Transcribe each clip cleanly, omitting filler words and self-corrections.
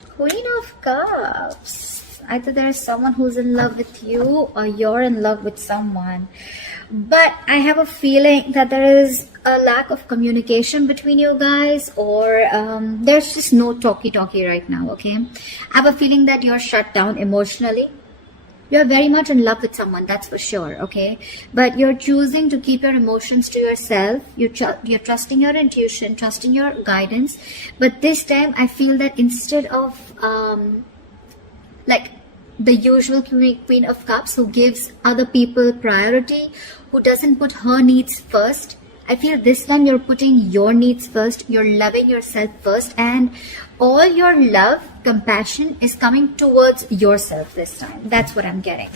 Queen of Cups. Either there is someone who's in love with you or you're in love with someone. But I have a feeling that there is a lack of communication between you guys, or there's just no talky-talky right now, okay? I have a feeling that you're shut down emotionally. You're very much in love with someone, that's for sure, okay? But you're choosing to keep your emotions to yourself. You're trusting your intuition, trusting your guidance. But this time, I feel that instead of like the usual Queen of Cups who gives other people priority, who doesn't put her needs first, I feel this time you're putting your needs first, you're loving yourself first, and all your love, compassion is coming towards yourself this time. That's what I'm getting.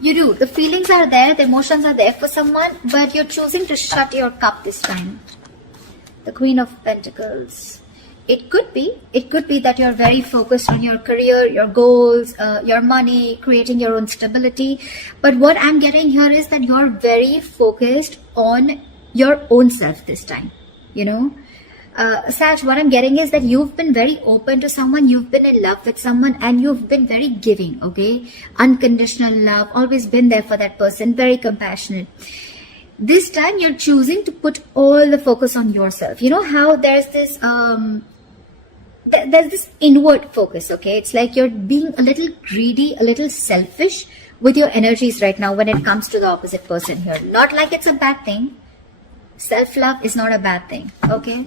You do. The feelings are there, the emotions are there for someone, but you're choosing to shut your cup this time. The Queen of Pentacles. It could be that you're very focused on your career, your goals, your money, creating your own stability. But what I'm getting here is that you're very focused on your own self this time, you know. Sag, what I'm getting is that you've been very open to someone, you've been in love with someone, and you've been very giving, okay? Unconditional love, always been there for that person, very compassionate. This time you're choosing to put all the focus on yourself. You know how there's this there's this inward focus, okay? It's like you're being a little greedy, a little selfish with your energies right now when it comes to the opposite person here. Not like it's a bad thing. Self-love is not a bad thing, okay?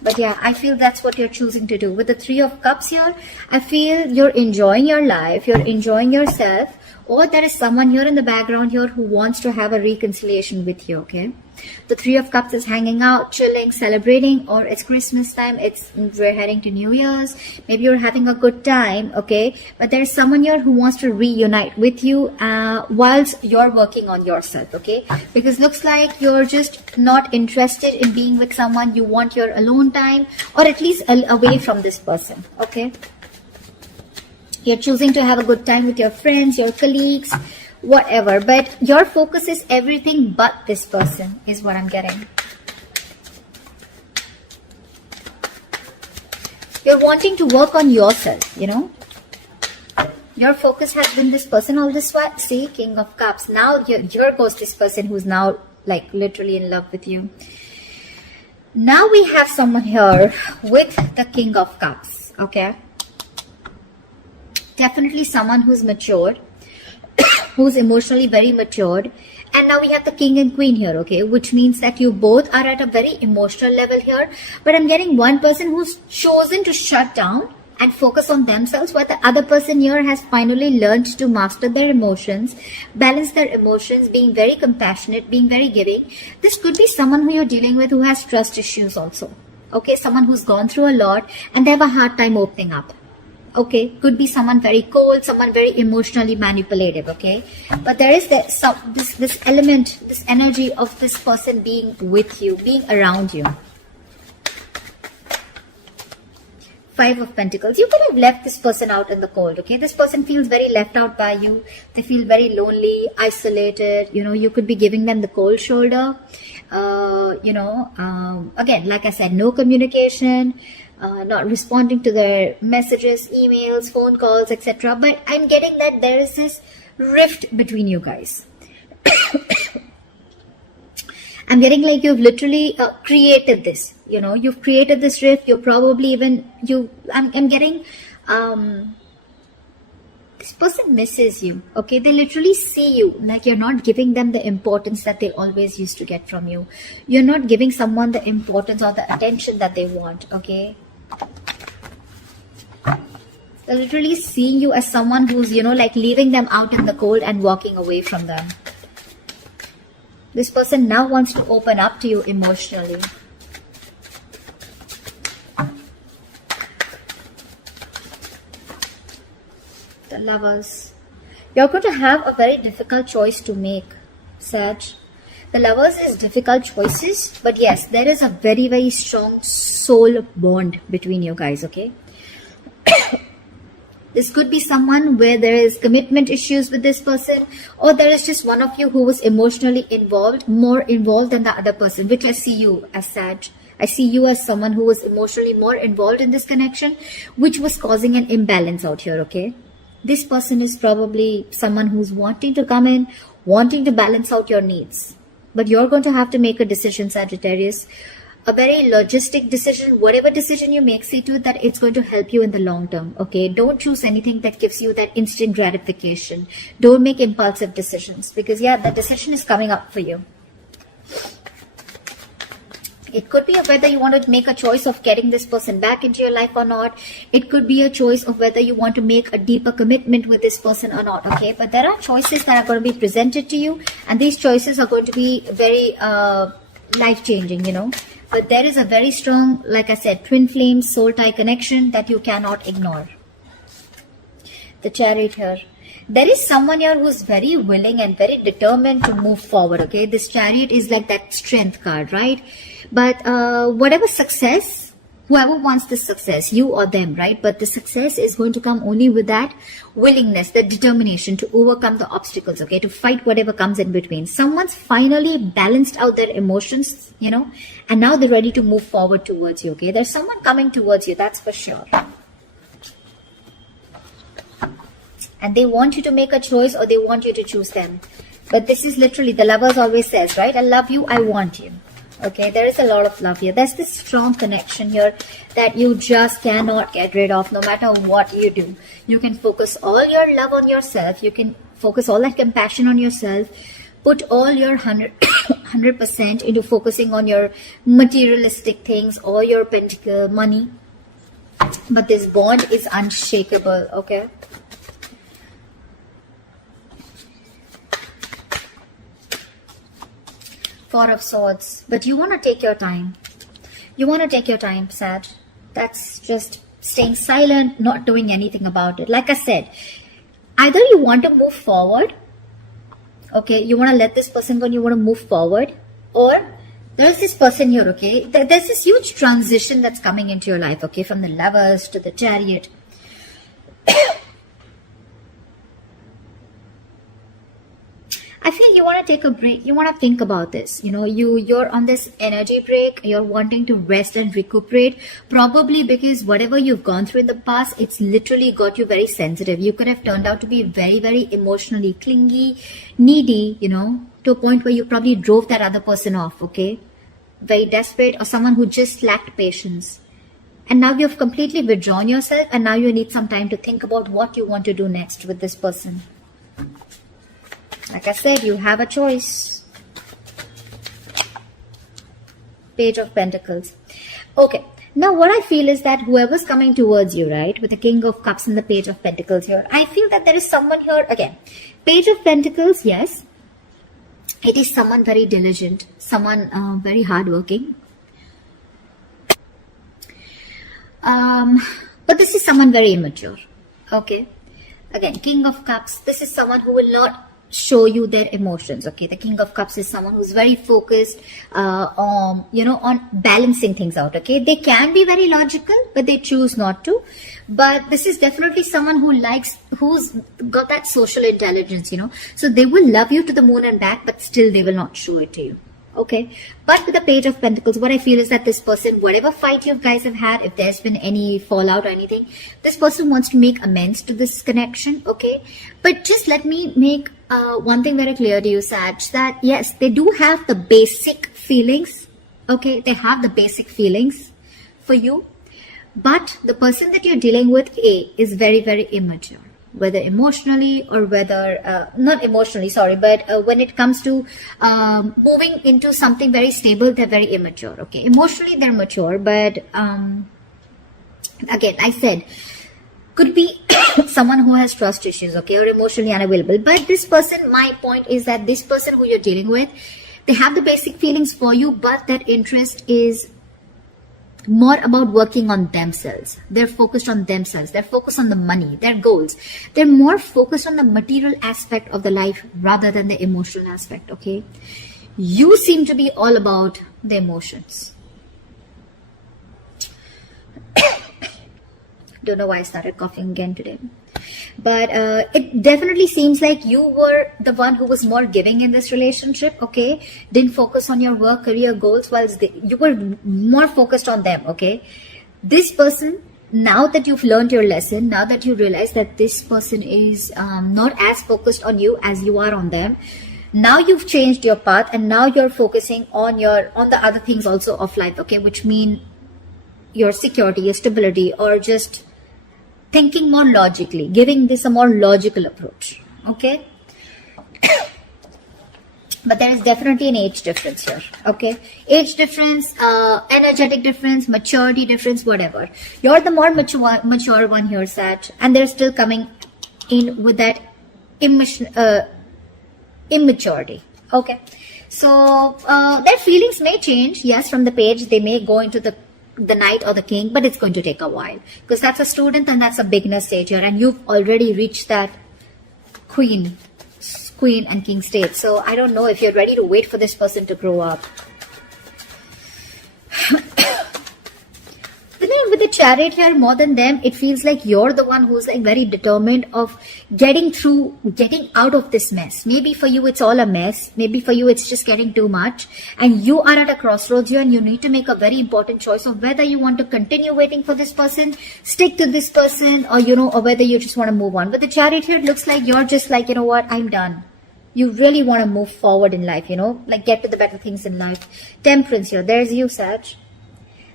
But yeah, I feel that's what you're choosing to do. With the Three of Cups here, I feel you're enjoying your life, you're enjoying yourself, or there is someone here in the background here who wants to have a reconciliation with you, okay? The Three of Cups is hanging out, chilling, celebrating, or it's Christmas time, we're heading to New Year's, maybe you're having a good time, okay? But there's someone here who wants to reunite with you whilst you're working on yourself, okay? Because looks like you're just not interested in being with someone, you want your alone time, or at least away from this person, okay? You're choosing to have a good time with your friends, your colleagues, whatever, but your focus is everything but this person is what I'm getting. You're wanting to work on yourself, you know. Your focus has been this person all this while. See, King of Cups. Now here goes this person who's now like literally in love with you. Now we have someone here with the King of Cups, okay. Definitely someone who's matured, who's emotionally very matured. And now we have the King and Queen here, okay, which means that you both are at a very emotional level here. But I'm getting one person who's chosen to shut down and focus on themselves, while the other person here has finally learned to master their emotions, balance their emotions, being very compassionate, being very giving. This could be someone who you're dealing with who has trust issues also, okay, someone who's gone through a lot and they have a hard time opening up. Okay, could be someone very cold, someone very emotionally manipulative, okay? But there is this element, this energy of this person being with you, being around you. Five of Pentacles. You could have left this person out in the cold, okay? This person feels very left out by you. They feel very lonely, isolated. You know, you could be giving them the cold shoulder. Again, like I said, no communication. Not responding to their messages, emails, phone calls, etc. But I'm getting that there is this rift between you guys. I'm getting like you've literally created this, you know, you've created this rift. You're probably even, I'm getting, this person misses you, okay? They literally see you like you're not giving them the importance that they always used to get from you. You're not giving someone the importance or the attention that they want, okay? They're literally seeing you as someone who's, you know, like leaving them out in the cold and walking away from them. This person now wants to open up to you emotionally. The Lovers. You're going to have a very difficult choice to make, Sag. The Lovers is difficult choices, but yes, there is a very, very strong soul bond between you guys, okay? This could be someone where there is commitment issues with this person, or there is just one of you who was emotionally involved, more involved than the other person, which I see you as Sag. I see you as someone who was emotionally more involved in this connection, which was causing an imbalance out here, okay? This person is probably someone who's wanting to come in, wanting to balance out your needs. But you're going to have to make a decision, Sagittarius. A very logistic decision. Whatever decision you make, see to it that it's going to help you in the long term, okay? Don't choose anything that gives you that instant gratification. Don't make impulsive decisions, because yeah, the decision is coming up for you. It could be of whether you want to make a choice of getting this person back into your life or not. It could be a choice of whether you want to make a deeper commitment with this person or not, okay? But there are choices that are going to be presented to you, and these choices are going to be very life-changing, you know. But there is a very strong, like I said, twin flame, soul tie connection that you cannot ignore. The Chariot here. There is someone here who's very willing and very determined to move forward, okay? This Chariot is like that strength card, right? But whatever success, whoever wants this success, you or them, right? But the success is going to come only with that willingness, the determination to overcome the obstacles, okay? To fight whatever comes in between. Someone's finally balanced out their emotions, you know, and now they're ready to move forward towards you, okay? There's someone coming towards you, that's for sure. And they want you to make a choice, or they want you to choose them. But this is literally, the Lovers always says, right? I love you, I want you. Okay, there is a lot of love here. There's this strong connection here that you just cannot get rid of no matter what you do. You can focus all your love on yourself. You can focus all that compassion on yourself. Put all your 100% into focusing on your materialistic things or your pentacle money. But this bond is unshakable, okay? Four of Swords. But you want to take your time. You want to take your time, Sag. That's just staying silent, not doing anything about it. Like I said, either you want to move forward, okay, you want to let this person go and you want to move forward, or there's this person here, okay, there's this huge transition that's coming into your life, okay, from the Lovers to the Chariot. I feel you want to take a break. You want to think about this. You know, you're on this energy break. You're wanting to rest and recuperate. Probably because whatever you've gone through in the past, it's literally got you very sensitive. You could have turned out to be very, very emotionally clingy, needy, you know, to a point where you probably drove that other person off, okay? Very desperate, or someone who just lacked patience. And now you've completely withdrawn yourself, and now you need some time to think about what you want to do next with this person. Like I said, you have a choice. Page of Pentacles. Okay. Now what I feel is that whoever's coming towards you, right, with the King of Cups and the Page of Pentacles here, I feel that there is someone here, again, Page of Pentacles, yes. It is someone very diligent, someone very hardworking. But this is someone very immature. Okay. Again, King of Cups, this is someone who will not show you their emotions, okay? The King of Cups is someone who's very focused on, you know, on balancing things out, okay? They can be very logical, but they choose not to. But this is definitely someone who's got that social intelligence, you know? So they will love you to the moon and back, but still they will not show it to you. Okay, but with the Page of Pentacles, what I feel is that this person, whatever fight you guys have had, if there's been any fallout or anything, this person wants to make amends to this connection, okay? But just let me make one thing very clear to you, Sag, that yes, they do have the basic feelings, okay? They have the basic feelings for you, but the person that you're dealing with, is very, very immature. Whether emotionally or whether, not emotionally, sorry, but when it comes to moving into something very stable, they're very immature, okay? Emotionally, they're mature, but again, I said, could be someone who has trust issues, okay, or emotionally unavailable. But this person, my point is that this person who you're dealing with, they have the basic feelings for you, but that interest is more about working on themselves. They're focused on themselves. They're focused on the money, their goals. They're more focused on the material aspect of the life rather than the emotional aspect, okay? You seem to be all about the emotions. Don't know why I started coughing again today. But it definitely seems like you were the one who was more giving in this relationship, okay? Didn't focus on your work, career goals, whilst you were more focused on them, okay? This person, now that you've learned your lesson, now that you realize that this person is not as focused on you as you are on them, now you've changed your path, and now you're focusing on the other things also of life, okay? Which mean your security, your stability, or just thinking more logically, giving this a more logical approach, okay? But there is definitely an age difference here, okay? Age difference, energetic difference, maturity difference, whatever. You're the more mature one here, Sag, and they're still coming in with that immaturity, okay? So their feelings may change, yes, from the page. They may go into the knight or the king, but it's going to take a while, because that's a student and that's a beginner stage here, and you've already reached that queen and king state. So I don't know if you're ready to wait for this person to grow up. With the chariot here, more than them, it feels like you're the one who's like very determined of getting out of this mess. Maybe for you it's all a mess, maybe for you it's just getting too much, and you are at a crossroads here, and you need to make a very important choice of whether you want to continue waiting for this person, stick to this person, or or whether you just want to move on. But the chariot here, it looks like you're just like, you know what, I'm done. You really want to move forward in life, like get to the better things in life. Temperance here, there's you, Sag.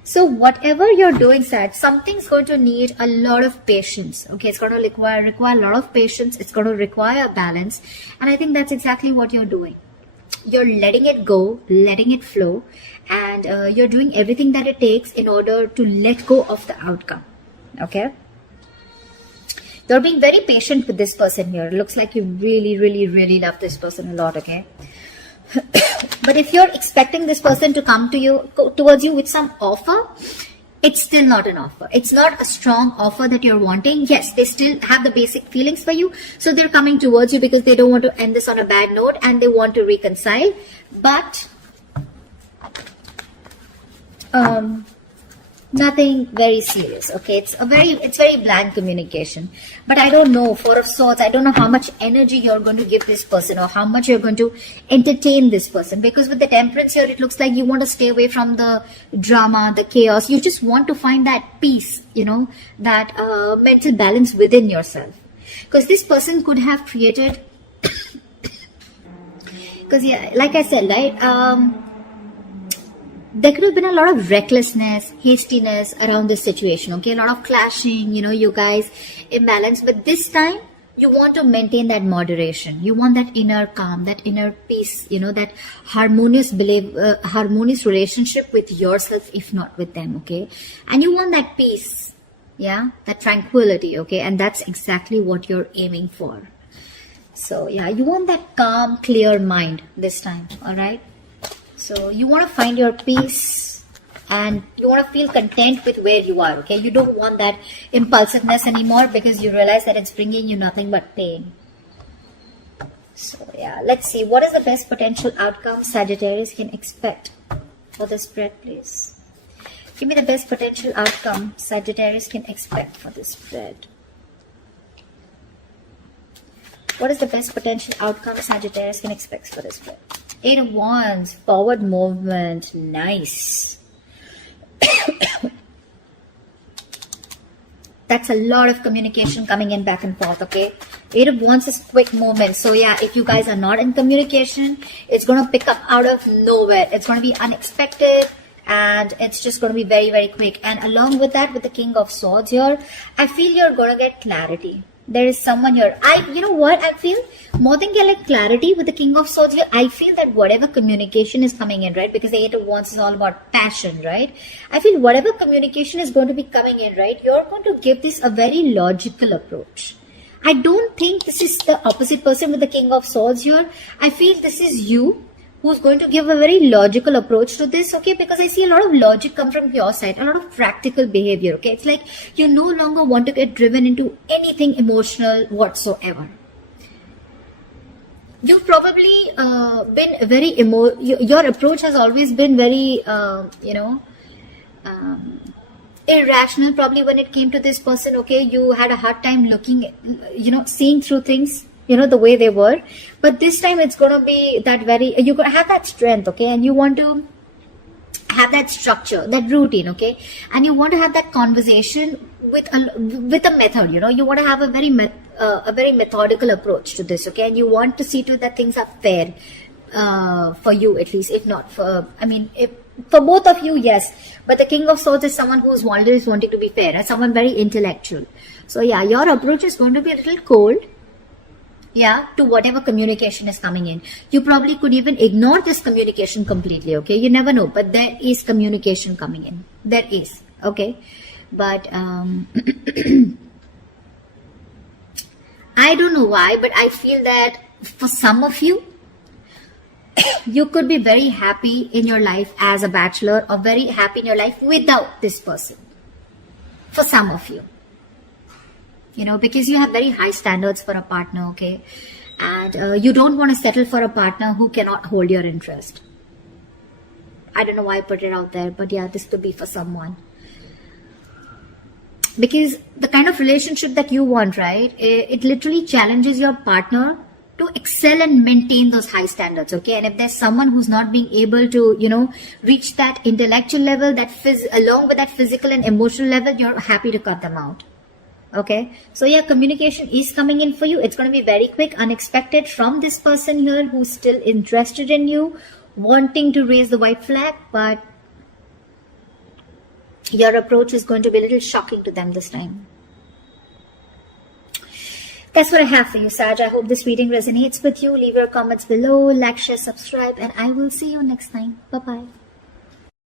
So whatever you're doing, Sag, something's going to need a lot of patience, okay? It's going to require a lot of patience. It's going to require balance, and I think that's exactly what you're doing. You're letting it go, letting it flow, and you're doing everything that it takes in order to let go of the outcome, okay? You're being very patient with this person here. It looks like you really, really, really love this person a lot, okay? But if you're expecting this person to come towards you with some offer, it's still not an offer. It's not a strong offer that you're wanting. Yes, they still have the basic feelings for you, so they're coming towards you because they don't want to end this on a bad note, and they want to reconcile. But nothing very serious, okay? It's very blank communication. But I don't know, Four of Swords, I don't know how much energy you're going to give this person, or how much you're going to entertain this person, because with the Temperance here, it looks like you want to stay away from the drama, the chaos. You just want to find that peace, that mental balance within yourself, because this person could have created because like I said, right, there could have been a lot of recklessness, hastiness around this situation, okay? A lot of clashing, you guys imbalance. But this time, you want to maintain that moderation. You want that inner calm, that inner peace, that harmonious relationship with yourself, if not with them, okay? And you want that peace, that tranquility, okay? And that's exactly what you're aiming for. So, you want that calm, clear mind this time, all right? So you want to find your peace, and you want to feel content with where you are, okay? You don't want that impulsiveness anymore, because you realize that it's bringing you nothing but pain. So let's see. What is the best potential outcome Sagittarius can expect for the spread, please? Give me the best potential outcome Sagittarius can expect for this spread. What is the best potential outcome Sagittarius can expect for this spread? 8 of Wands, forward movement, nice. That's a lot of communication coming in back and forth, okay? 8 of Wands is quick movement. So if you guys are not in communication, it's going to pick up out of nowhere. It's going to be unexpected, and it's just going to be very, very quick. And along with that, with the King of Swords here, I feel you're going to get clarity. There is someone here. You know what I feel? More than get clarity with the King of Swords here, I feel that whatever communication is coming in, right? Because the 8 of Wands is all about passion, right? I feel whatever communication is going to be coming in, right? You're going to give this a very logical approach. I don't think this is the opposite person with the King of Swords here. I feel this is you who's going to give a very logical approach to this, okay? Because I see a lot of logic come from your side, a lot of practical behavior, okay? It's like you no longer want to get driven into anything emotional whatsoever. You've probably been very your approach has always been very, irrational probably when it came to this person. Okay, you had a hard time looking, seeing through things, the way they were. But this time it's going to be that you're going to have that strength, okay, and you want to have that structure, that routine, okay, and you want to have that conversation with a method. You want to have a very methodical approach to this, okay, and you want to see to it that things are fair for you, at least. If not for, if for both of you, yes, but the King of Swords is someone who's always wanting to be fair and someone very intellectual. So yeah, your approach is going to be a little cold, yeah, to whatever communication is coming in. You probably could even ignore this communication completely, okay, you never know, but there is communication coming in, there is, okay. But I don't know why, but I feel that for some of you, you could be very happy in your life as a bachelor, or very happy in your life without this person. For some of you, because you have very high standards for a partner, okay, and you don't want to settle for a partner who cannot hold your interest. I don't know why I put it out there, but yeah, this could be for someone. Because the kind of relationship that you want, right, it literally challenges your partner to excel and maintain those high standards, okay. And if there's someone who's not being able to, reach that intellectual level, along with that physical and emotional level, you're happy to cut them out, okay. So yeah, communication is coming in for you. It's going to be very quick, unexpected from this person here who's still interested in you, wanting to raise the white flag, but your approach is going to be a little shocking to them this time. That's what I have for you, Sag. I hope this reading resonates with you. Leave your comments below, like, share, subscribe, and I will see you next time. Bye-bye.